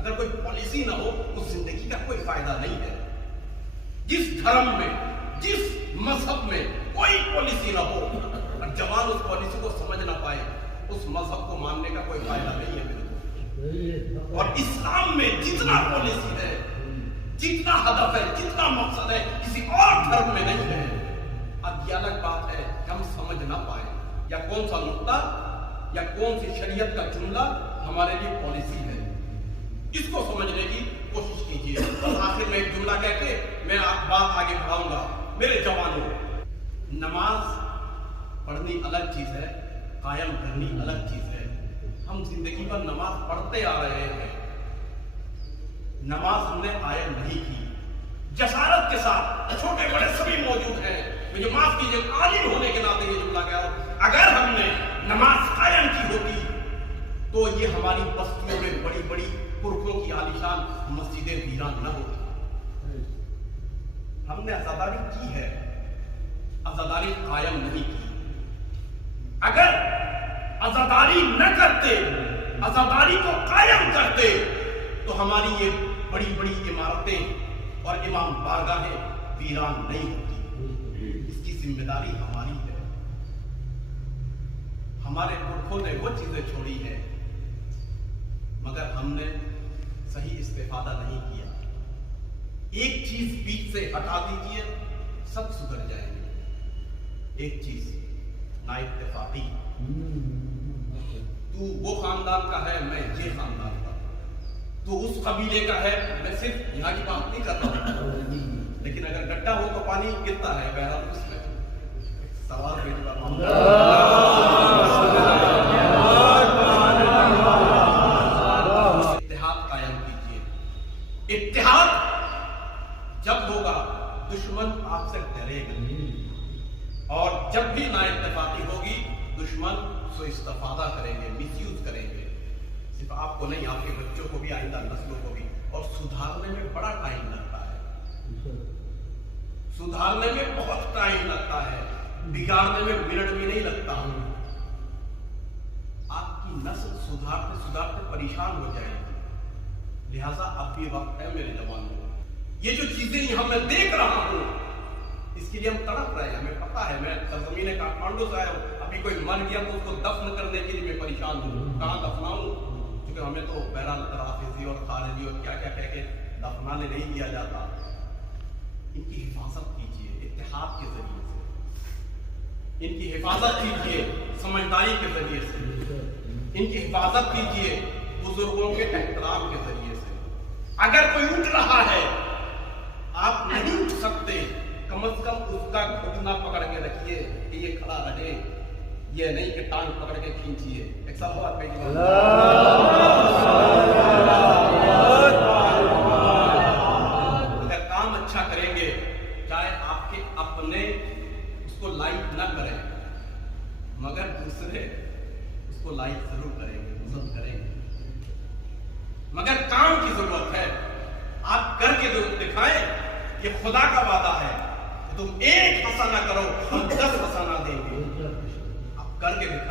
اگر کوئی پالیسی نہ ہو اس زندگی کا کوئی فائدہ نہیں ہے. جس دھرم میں جس مذہب میں کوئی پالیسی نہ ہو اور جوان اس پالیسی کو سمجھ نہ پائے اس مذہب کو ماننے کا کوئی فائدہ نہیں ہے میرے کو. اور اسلام میں جتنا پالیسی ہے جتنا ہدف ہے جتنا مقصد ہے کسی اور دھرم میں نہیں ہے. اب یہ الگ بات ہے کہ ہم سمجھ نہ پائیں یا کون سا نقطہ یا کون سی شریعت کا جملہ ہمارے لیے پالیسی ہے اس کو سمجھنے کی کوشش کیجیے. اور آخر میں ایک جملہ کہہ کے میں بات آگے بڑھاؤں گا. میرے جوانوں نماز پڑھنی الگ چیز ہے قائم کرنی الگ چیز ہے. ہم زندگی بھر نماز پڑھتے آ رہے ہیں نماز ہم نے قائم نہیں کی. جسارت کے ساتھ چھوٹے بڑے سبھی موجود ہیں مجھے معاف کیجیے عالم ہونے کے ناطے یہ جملہ کہہ رہا ہوں اگر ہم نے نماز قائم کی ہوتی تو یہ ہماری بستیوں میں بڑی بڑی پرکھوں کی عالیشان مسجدیں ویران نہ ہوتی. ہم نے عزاداری کی ہے عزاداری قائم نہیں کی. اگر عزاداری نہ کرتے عزاداری کو قائم کرتے تو ہماری یہ بڑی بڑی عمارتیں اور امام بارگاہیں ویران نہیں ہوتی. اس کی ذمہ داری ہماری ہے. ہمارے پرکھوں نے وہ چیزیں چھوڑی ہیں مگر ہم نے صحیح استفادہ نہیں کیا. ایک چیز بیچ سے ہٹا دیجیے سب سدھر جائیں گے. ایک چیز نا اتفاقی. تو وہ خاندان کا ہے میں یہ خاندان کا تو اس قبیلے کا ہے. میں صرف یہاں کی بات نہیں کر رہا ہوں لیکن اگر گڈھا ہو تو پانی گرتا ہے. بہرحال اس میں سوال پیش کر رہا ہوں. اتحاد جب ہوگا دشمن آپ سے ڈرے گا اور جب بھی نا اتفاقی ہوگی دشمن سو استفادہ کریں گے مس یوز کریں گے. صرف آپ کو نہیں آپ کے بچوں کو بھی آئندہ نسلوں کو بھی. اور سدھارنے میں بڑا ٹائم لگتا ہے سدھارنے میں بہت ٹائم لگتا ہے بگاڑنے میں منٹ بھی نہیں لگتا. آپ کی نسل سدھارتے سدھارتے پریشان ہو جائے گی. لہٰذا اب بھی وقت ہے میرے جوانوں. یہ جو چیزیں یہاں میں دیکھ رہا ہوں اس کے لیے ہم تڑپ رہے ہیں. ہمیں پتا ہے میں سرزمین کاٹمانڈو سے آیا ہوں. ابھی کوئی مر گیا تو اس کو دفن کرنے کے لیے میں پریشان ہوں کہاں دفناؤں کیونکہ ہمیں تو بہرحال رافضی اور خارجی اور کیا کیا کہہ کے دفنانے نہیں دیا جاتا. ان کی حفاظت کیجیے اتحاد کے ذریعے سے. ان کی حفاظت کیجیے سمجھداری کے ذریعے سے. ان کی حفاظت کیجیے بزرگوں کے احترام کے ذریعے سے. اگر کوئی اٹھ رہا ہے آپ نہیں اٹھ سکتے کم از کم اس کا گھٹنا پکڑ کے رکھیے کہ یہ کھڑا رہے. یہ نہیں کہ ٹانگ پکڑ کے کھینچیے. ایک سوال پہ اگر کام اچھا کریں گے چاہے آپ کے اپنے اس کو لائک نہ کریں مگر دوسرے اس کو لائک ضرور کریں گے پسند کریں گے. مگر کام کی ضرورت ہے. آپ کر کے دکھائیں. یہ خدا کا وعدہ ہے کہ تم ایک حسنہ کرو ہم 10 حسنہ دیں گے. آپ کر کے دکھائیں.